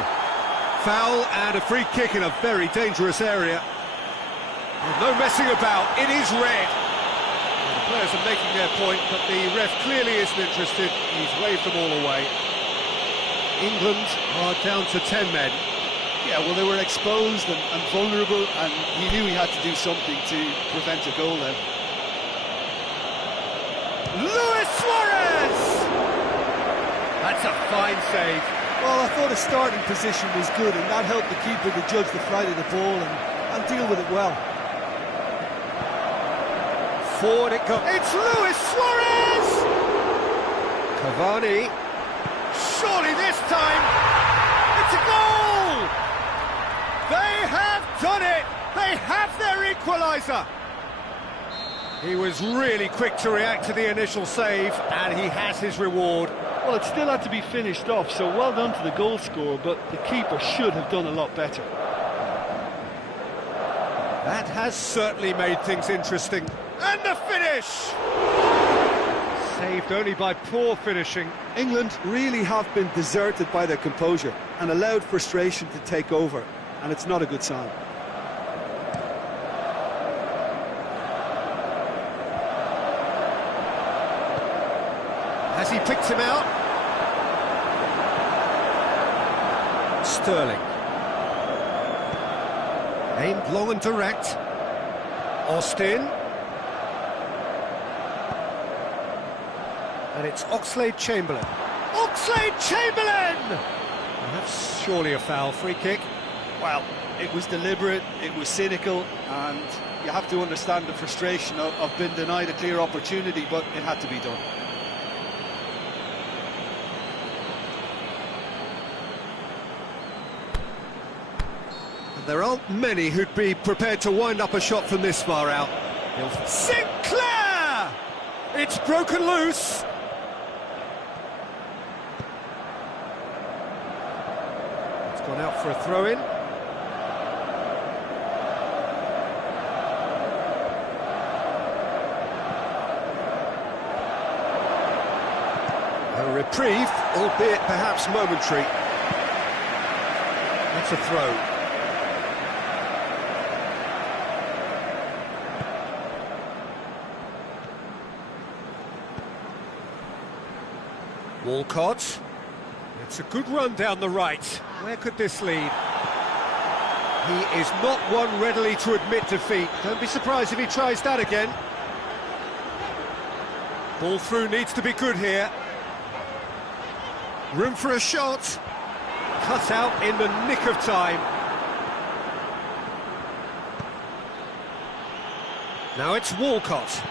Foul and a free kick in a very dangerous area. No messing about, it is red. The players are making their point, but the ref clearly isn't interested. He's waved them all away. England are down to 10 men. Yeah, well, they were exposed and vulnerable, and he knew he had to do something to prevent a goal then. Luis Suarez! That's a fine save. Well, I thought his starting position was good, and that helped the keeper to judge the flight of the ball and deal with it well. Forward it goes. It's Luis Suarez! Cavani. Surely this time, it's a goal! They have done it! They have their equaliser! He was really quick to react to the initial save, and he has his reward. Well, it still had to be finished off, so well done to the goal scorer, but the keeper should have done a lot better. That has certainly made things interesting. And the finish! Saved only by poor finishing. England really have been deserted by their composure and allowed frustration to take over, and it's not a good sign. Has he picked him out? Sterling. Aimed long and direct. Austin. And it's Oxlade-Chamberlain. Oxlade-Chamberlain! Well, that's surely a foul. Free kick. Well, it was deliberate, it was cynical, and you have to understand the frustration of being denied a clear opportunity, but it had to be done. There aren't many who'd be prepared to wind up a shot from this far out. Sinclair! It's broken loose. It's gone out for a throw-in. A reprieve, albeit perhaps momentary. That's a throw. Walcott. It's a good run down the right. Where could this lead? He is not one readily to admit defeat. Don't be surprised if he tries that again. Ball through needs to be good here. Room for a shot. Cut out in the nick of time. Now it's Walcott.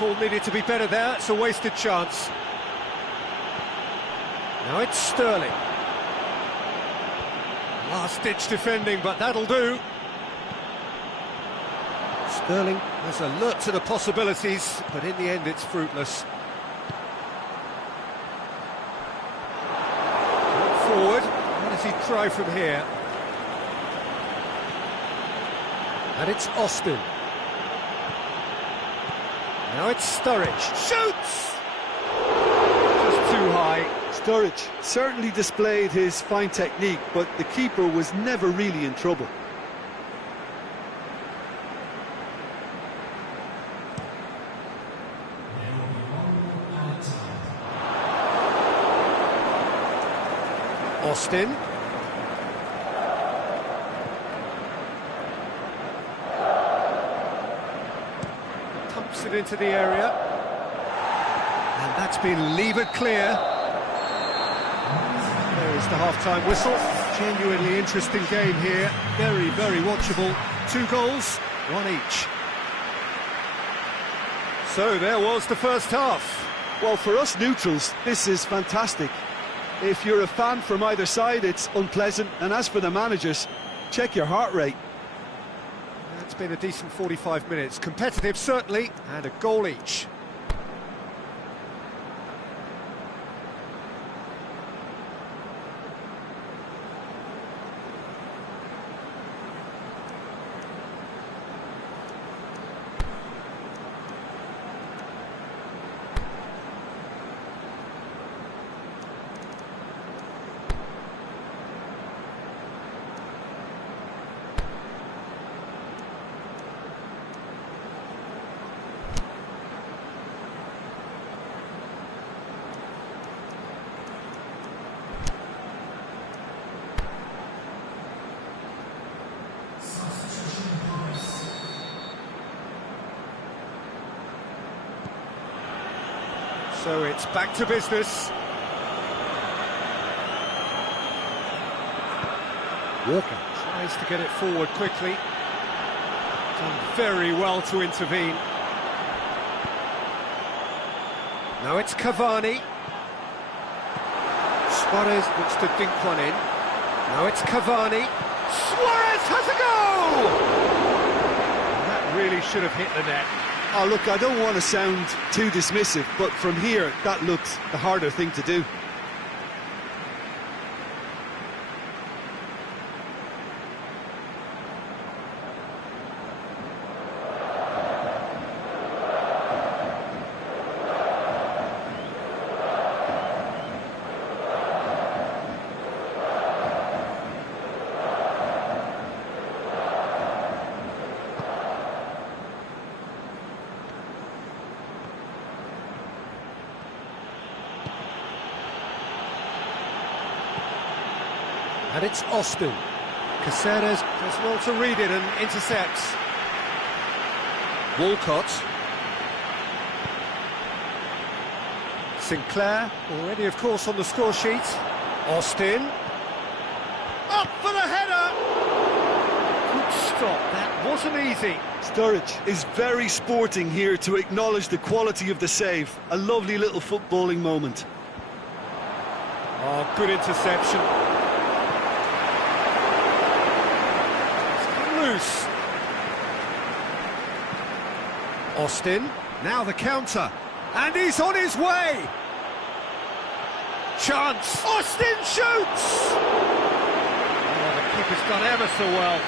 Ball needed to be better there, it's a wasted chance. Now it's Sterling. Last-ditch defending, but that'll do. Sterling is alert to the possibilities, but in the end it's fruitless. Forward, what does he try from here? And it's Austin. Now it's Sturridge. Shoots! Just too high. Sturridge certainly displayed his fine technique, but the keeper was never really in trouble. Austin. Pumps it into the area. And that's been levered clear. There is the half-time whistle. Genuinely interesting game here. Very, very watchable. 2 goals, 1 each. So there was the first half. Well, for us neutrals, this is fantastic. If you're a fan from either side, it's unpleasant. And as for the managers, check your heart rate. It's been a decent 45 minutes. Competitive, certainly, and a goal each. So it's back to business. Walker tries to get it forward quickly. Done very well to intervene. Now it's Cavani. Suarez looks to dink one in. Now it's Cavani. Suarez has a goal! That really should have hit the net. Oh, look, I don't want to sound too dismissive, but from here, that looks the harder thing to do. And it's Austin. Caceres does well to read it and intercepts. Walcott. Sinclair, already of course on the score sheet. Austin. Up for the header! Good stop, that wasn't easy. Sturridge is very sporting here to acknowledge the quality of the save. A lovely little footballing moment. Oh, good interception. Loose. Austin, now the counter, and he's on his way. Chance. Austin shoots. Oh, the keeper's done ever so well.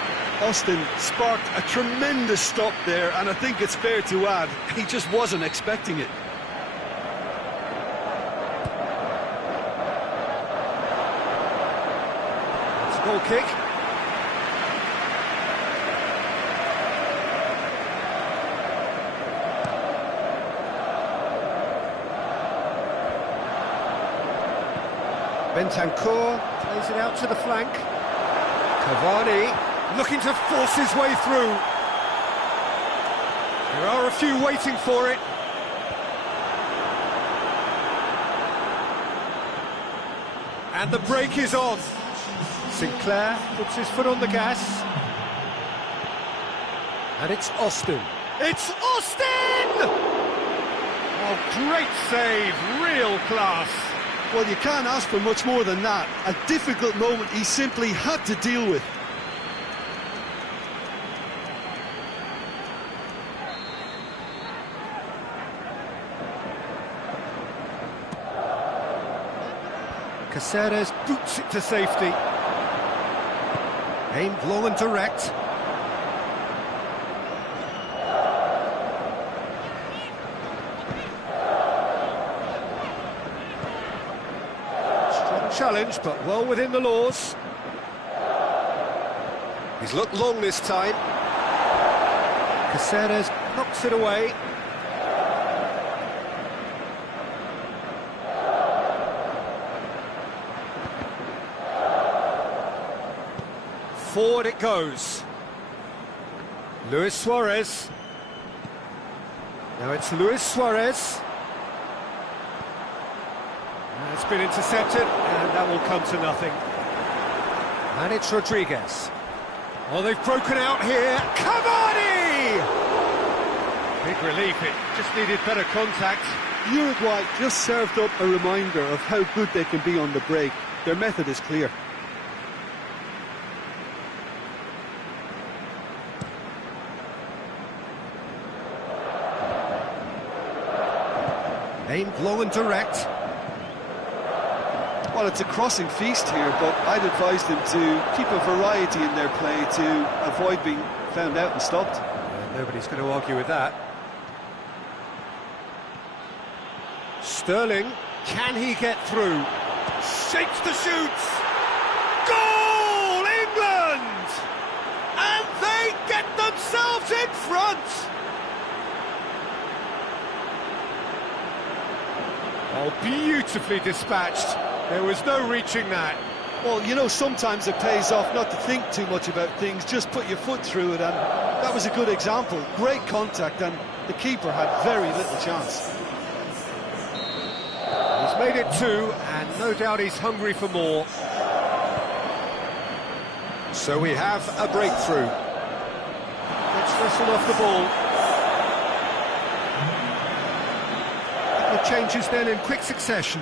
Austin sparked a tremendous stop there, and I think it's fair to add, he just wasn't expecting it. It's a goal kick. Bentancur plays it out to the flank. Cavani looking to force his way through. There are a few waiting for it. And the brake is on. Sinclair puts his foot on the gas. And it's Austin. It's Austin! Oh, great save, real class. Well, you can't ask for much more than that. A difficult moment he simply had to deal with. Caceres boots it to safety. Aimed long and direct. Strong challenge, but well within the laws. He's looked long this time. Caceres knocks it away. Forward it goes. Luis Suarez. Now it's Luis Suarez. And it's been intercepted, and that will come to nothing. And it's Rodriguez. Oh, they've broken out here. Cavani! Big relief, it just needed better contact. Uruguay just served up a reminder of how good they can be on the break. Their method is clear. Aimed low and direct. Well, it's a crossing feast here, but I'd advise them to keep a variety in their play to avoid being found out and stopped. Nobody's going to argue with that. Sterling, can he get through? Shakes the shoots! Goal, England! And they get themselves in front! Oh, beautifully dispatched. There was no reaching that. Well, you know, sometimes it pays off not to think too much about things, just put your foot through it, and that was a good example. Great contact, and the keeper had very little chance. He's made it two, and no doubt he's hungry for more. So we have a breakthrough. Gets wrestled off the ball. Changes then in quick succession.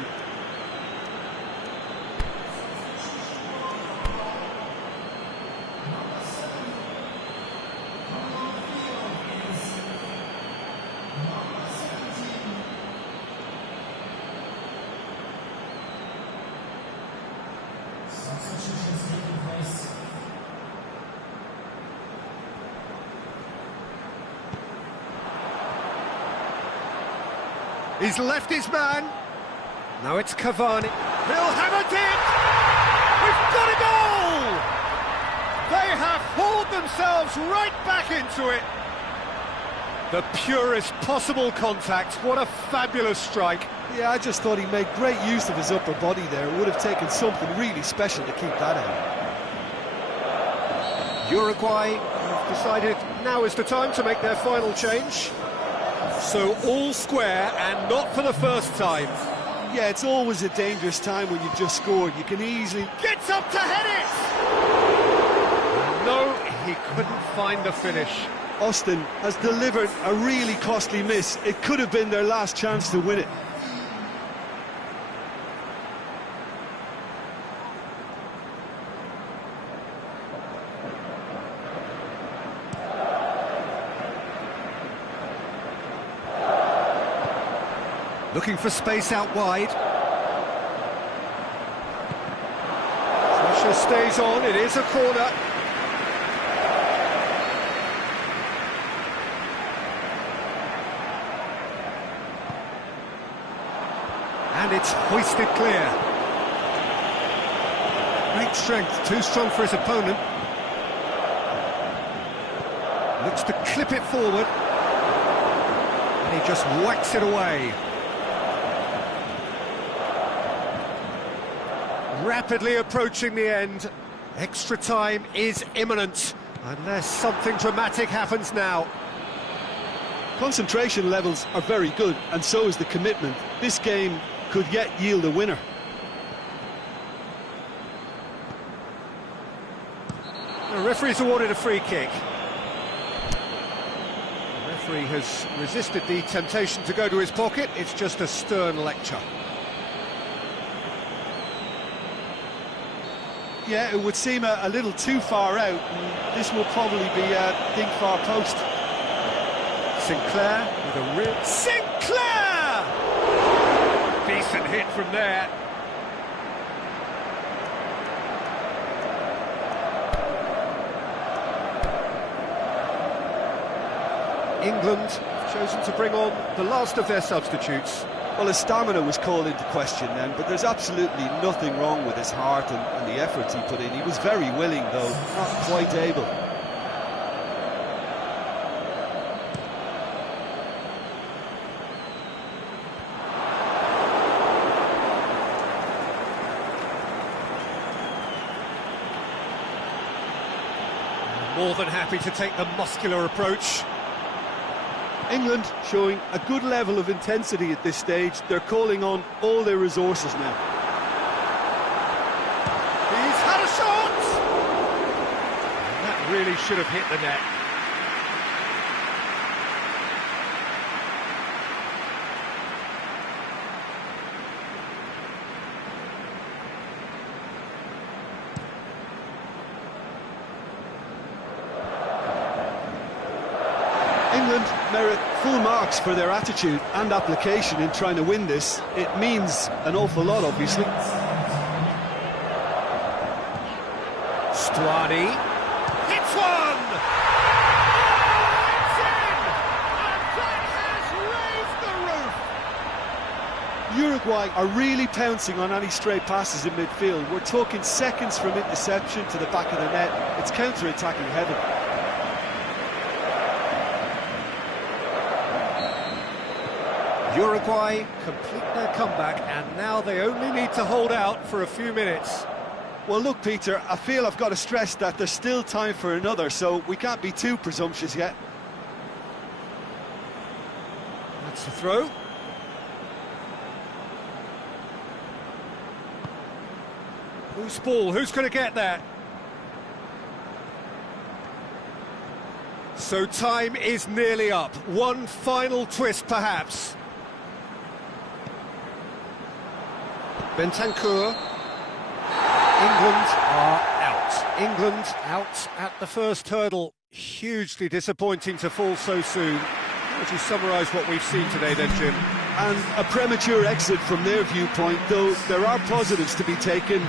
He's left his man. Now it's Cavani. He'll have it in! We've got a goal! They have hauled themselves right back into it. The purest possible contact. What a fabulous strike. Yeah, I just thought he made great use of his upper body there. It would have taken something really special to keep that out. Uruguay have decided now is the time to make their final change. So all square, and not for the first time. Yeah, it's always a dangerous time when you've just scored. You can easily... Gets up to head it! No, he couldn't find the finish. Austin has delivered a really costly miss. It could have been their last chance to win it. Looking for space out wide. Pressure stays on, it is a corner. And it's hoisted clear. Great strength, too strong for his opponent. Looks to clip it forward. And he just whacks it away. Rapidly approaching the end. Extra time is imminent, unless something dramatic happens now. Concentration levels are very good, and so is the commitment. This game could yet yield a winner. The referee's awarded a free kick. The referee has resisted the temptation to go to his pocket. It's just a stern lecture. Yeah, it would seem a little too far out. This will probably be a think far post. Sinclair with a real... Sinclair! Decent hit from there. England chosen to bring on the last of their substitutes. Well, his stamina was called into question then, but there's absolutely nothing wrong with his heart and the efforts he put in. He was very willing, though, not quite able. More than happy to take the muscular approach. England showing a good level of intensity at this stage. They're calling on all their resources now. He's had a shot! And that really should have hit the net. England merit full marks for their attitude and application in trying to win this. It means an awful lot, obviously. Stuani hits one! It's in! And that has raised the roof! Uruguay are really pouncing on any stray passes in midfield. We're talking seconds from interception to the back of the net. It's counter-attacking heaven. Uruguay complete their comeback, and now they only need to hold out for a few minutes. Well, look, Peter, I feel I've got to stress that there's still time for another, so we can't be too presumptuous yet. That's the throw. Who's ball? Who's going to get that? So time is nearly up. One final twist, perhaps. Bentancur. England are out. England out at the first hurdle. Hugely disappointing to fall so soon. How would you summarise what we've seen today then, Jim? And a premature exit from their viewpoint, though there are positives to be taken.